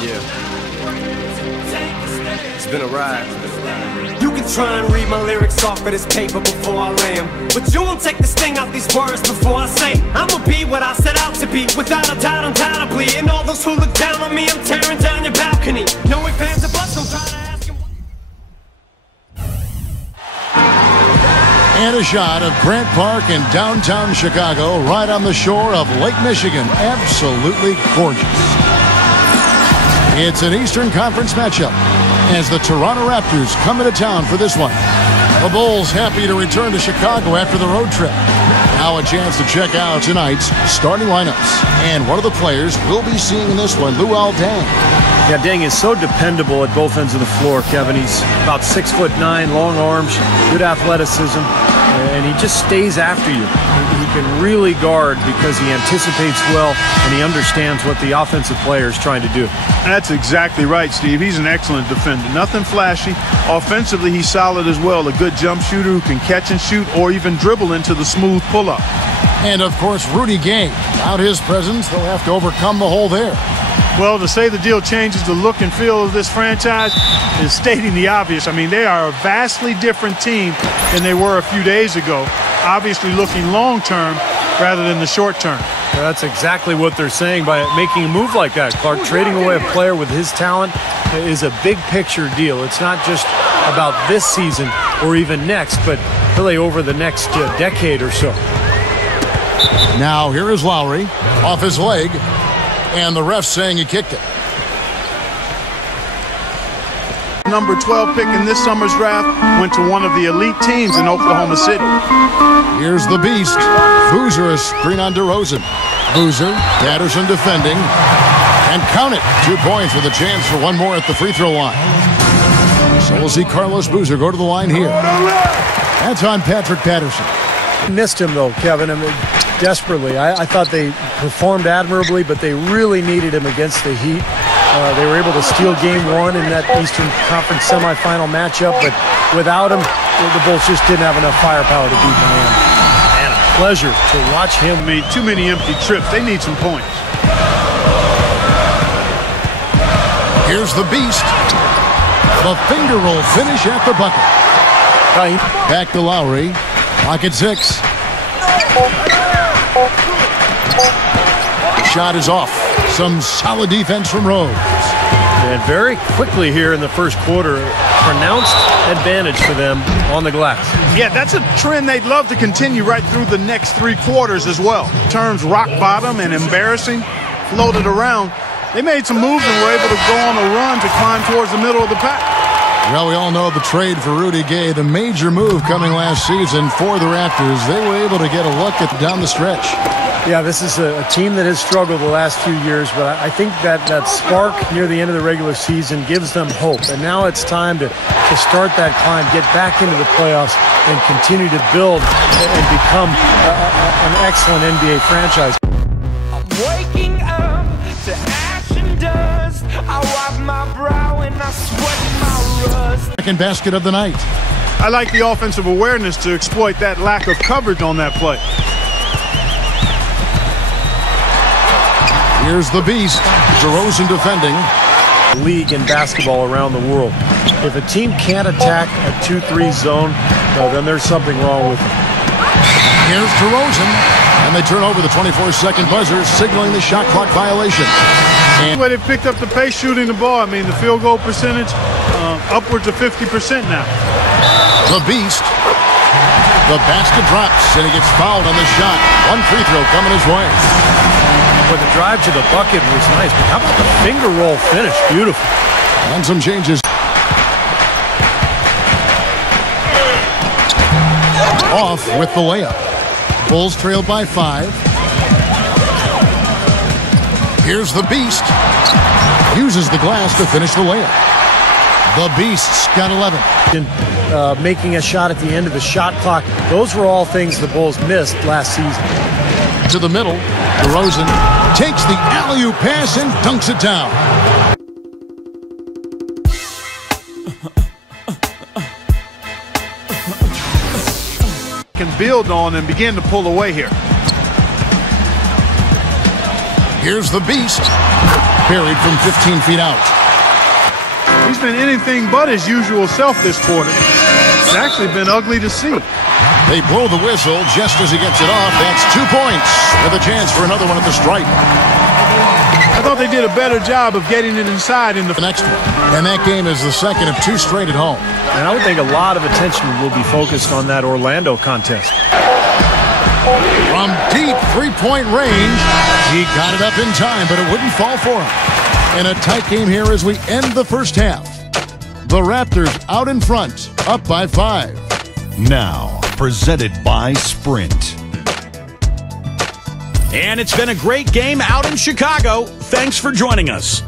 Yeah. It's been a ride. You can try and read my lyrics off of this paper before I lay 'em, but you won't take the sting out these words before I say I'ma be what I set out to be, without a doubt, undoubtedly. And all those who look down on me, I'm tearing down your balcony. No ifs, ands, or buts, don't try to ask him. And a shot of Grant Park in downtown Chicago, right on the shore of Lake Michigan. Absolutely gorgeous. It's an Eastern Conference matchup as the Toronto Raptors come into town for this one. The Bulls happy to return to Chicago after the road trip. Now a chance to check out tonight's starting lineups. And one of the players we'll be seeing in this one, Luol Deng. Yeah, Deng is so dependable at both ends of the floor, Kevin. He's about 6'9", long arms, good athleticism, and he just stays after you. He can really guard because he anticipates well and he understands what the offensive player is trying to do. That's exactly right, Steve. He's an excellent defender. Nothing flashy. Offensively, he's solid as well. A good jump shooter who can catch and shoot or even dribble into the smooth pull-up. And, of course, Rudy Gay. Without his presence, they'll have to overcome the hole there. Well, to say the deal changes the look and feel of this franchise is stating the obvious. I mean, they are a vastly different team than they were a few days ago, obviously looking long-term rather than the short-term. Well, that's exactly what they're saying by making a move like that. Clark, trading away a player with his talent is a big-picture deal. It's not just about this season or even next, but really over the next decade or so. Now, here is Lowry off his leg. And the ref saying he kicked it. Number 12 pick in this summer's draft went to one of the elite teams in Oklahoma City. Here's the beast. Boozer, a screen on DeRozan. Boozer, Patterson defending. And count it. 2 points with a chance for one more at the free throw line. So we'll see Carlos Boozer go to the line here. That's on Patrick Patterson. Missed him, though, Kevin. I mean, desperately. I thought they performed admirably, but they really needed him against the Heat. They were able to steal game 1 in that Eastern Conference semifinal matchup, but without him, the Bulls just didn't have enough firepower to beat Miami. And a pleasure to watch him. Made too many empty trips. They need some points. Here's the beast. The finger roll finish at the bucket. Back to Lowry. Pocket 6. Shot is off. Some solid defense from Rose. And very quickly here in the first quarter, pronounced advantage for them on the glass. Yeah, that's a trend they'd love to continue right through the next 3 quarters as well. Turns rock bottom and embarrassing, floated around. They made some moves and were able to go on a run to climb towards the middle of the pack. Well, we all know the trade for Rudy Gay, the major move coming last season for the Raptors. They were able to get a look at down the stretch. Yeah, this is a team that has struggled the last few years, but I think that spark near the end of the regular season gives them hope. And now it's time to start that climb, get back into the playoffs, and continue to build and become an excellent NBA franchise. I'm waking up to ash and dust. I wipe my brow and I sweat my rust. Second basket of the night. I like the offensive awareness to exploit that lack of coverage on that play. Here's the beast. DeRozan defending. League in basketball around the world. If a team can't attack a 2-3 zone, then there's something wrong with them. Here's DeRozan. And they turn over the 24-second buzzer, signaling the shot clock violation. And the way they picked up the pace shooting the ball, I mean, the field goal percentage upwards of 50% now. The beast. The basket drops, and he gets fouled on the shot. One free throw coming his way. But the drive to the bucket was nice, but how about the finger roll finish? Beautiful. And some changes. Off with the layup. Bulls trailed by 5. Here's the beast. Uses the glass to finish the layup. The beast's got 11. Making a shot at the end of the shot clock. Those were all things the Bulls missed last season. To the middle. DeRozan takes the alley-oop pass and dunks it down. Can build on and begin to pull away here. Here's the beast. Buried from 15 feet out. He's been anything but his usual self this quarter. It's actually been ugly to see. They blow the whistle just as he gets it off. That's 2 points with a chance for another one at the stripe. I thought they did a better job of getting it inside in the next one. And that game is the second of 2 straight at home. And I would think a lot of attention will be focused on that Orlando contest. From deep three-point range, he got it up in time, but it wouldn't fall for him. In a tight game here as we end the first half. The Raptors out in front, up by 5. Now, presented by Sprint. And it's been a great game out in Chicago. Thanks for joining us.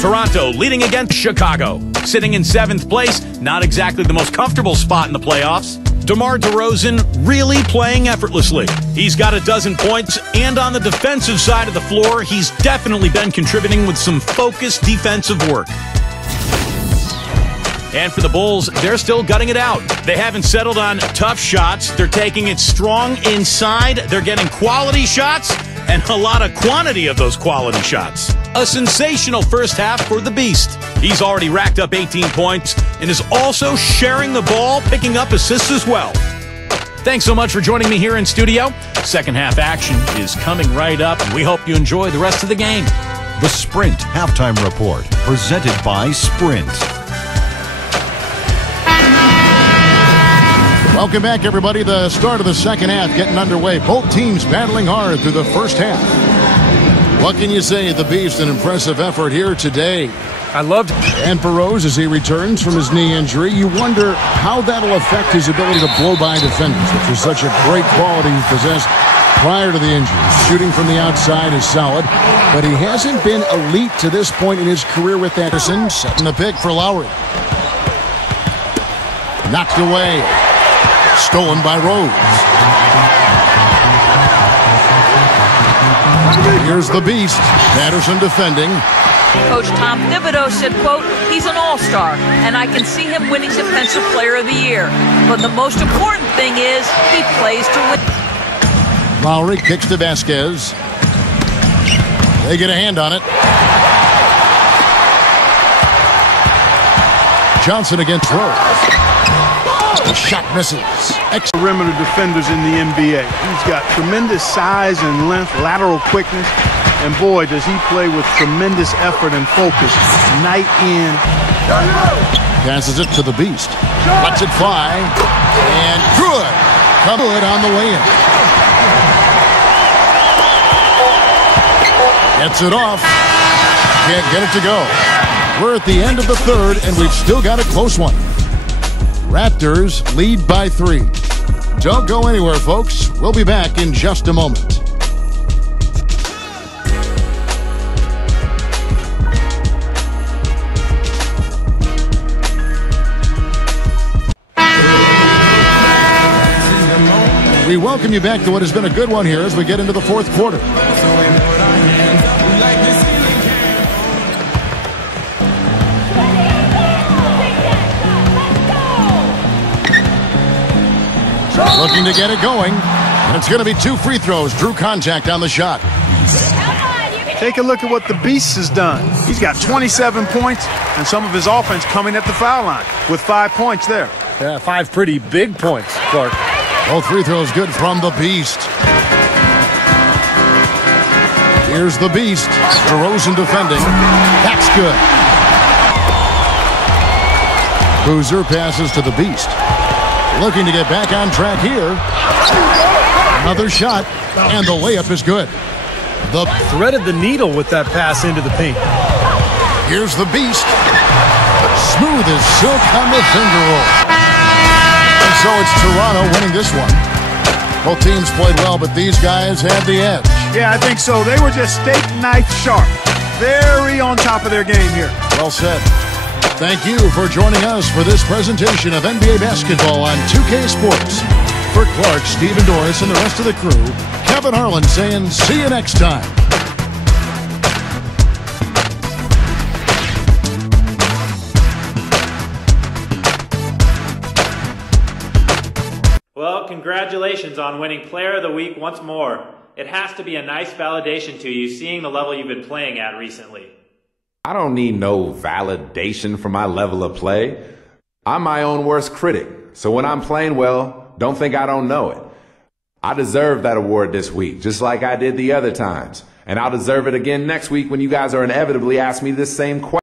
Toronto leading against Chicago. Sitting in 7th place, not exactly the most comfortable spot in the playoffs. DeMar DeRozan really playing effortlessly. He's got 12 points, and on the defensive side of the floor, he's definitely been contributing with some focused defensive work. And for the Bulls, they're still gutting it out. They haven't settled on tough shots. They're taking it strong inside. They're getting quality shots and a lot of quantity of those quality shots. A sensational first half for the Beast. He's already racked up 18 points and is also sharing the ball, picking up assists as well. Thanks so much for joining me here in studio. Second half action is coming right up. We hope you enjoy the rest of the game. The Sprint Halftime Report, presented by Sprint. Welcome back, everybody. The start of the second half getting underway. Both teams battling hard through the first half. What can you say? The Beast, an impressive effort here today. I loved it. And for Rose, as he returns from his knee injury, you wonder how that'll affect his ability to blow by defenders, which is such a great quality he possessed prior to the injury. Shooting from the outside is solid, but he hasn't been elite to this point in his career with Anderson. Setting the pick for Lowry. Knocked away. Stolen by Rose. Here's the Beast. Patterson defending. Coach Tom Thibodeau said, quote, he's an all-star, and I can see him winning Defensive Player of the Year. But the most important thing is he plays to win. Lowry kicks to Vasquez. They get a hand on it. Johnson against Rose. The shot misses. Perimeter defenders in the NBA. He's got tremendous size and length, lateral quickness, and boy, does he play with tremendous effort and focus night in. Passes it to the Beast. Lets it fly. And good. Good on the way in. Gets it off. Can't get it to go. We're at the end of the third, and we've still got a close one. Raptors lead by 3. Don't go anywhere, folks. We'll be back in just a moment. We welcome you back to what has been a good one here as we get into the fourth quarter. Looking to get it going. And it's going to be 2 free throws. Drew contact on the shot. Take a look at what the Beast has done. He's got 27 points and some of his offense coming at the foul line with 5 points there. Yeah, 5 pretty big points, Clark. Both free throws good from the Beast. Here's the Beast. DeRozan defending. That's good. Boozer passes to the Beast. Looking to get back on track here. Another shot, and the layup is good. The threaded the needle with that pass into the paint. Here's the Beast. Smooth as silk on the finger roll. And so it's Toronto winning this one. Both teams played well, but these guys had the edge. Yeah, I think so. They were just steak knife sharp. Very on top of their game here. Well said. Thank you for joining us for this presentation of NBA basketball on 2K Sports. For Clark, Stephen Doris, and the rest of the crew, Kevin Harlan saying see you next time. Well, congratulations on winning Player of the Week once more. It has to be a nice validation to you seeing the level you've been playing at recently. I don't need no validation for my level of play. I'm my own worst critic, so when I'm playing well, don't think I don't know it. I deserve that award this week, just like I did the other times. And I'll deserve it again next week when you guys are inevitably asking me this same question.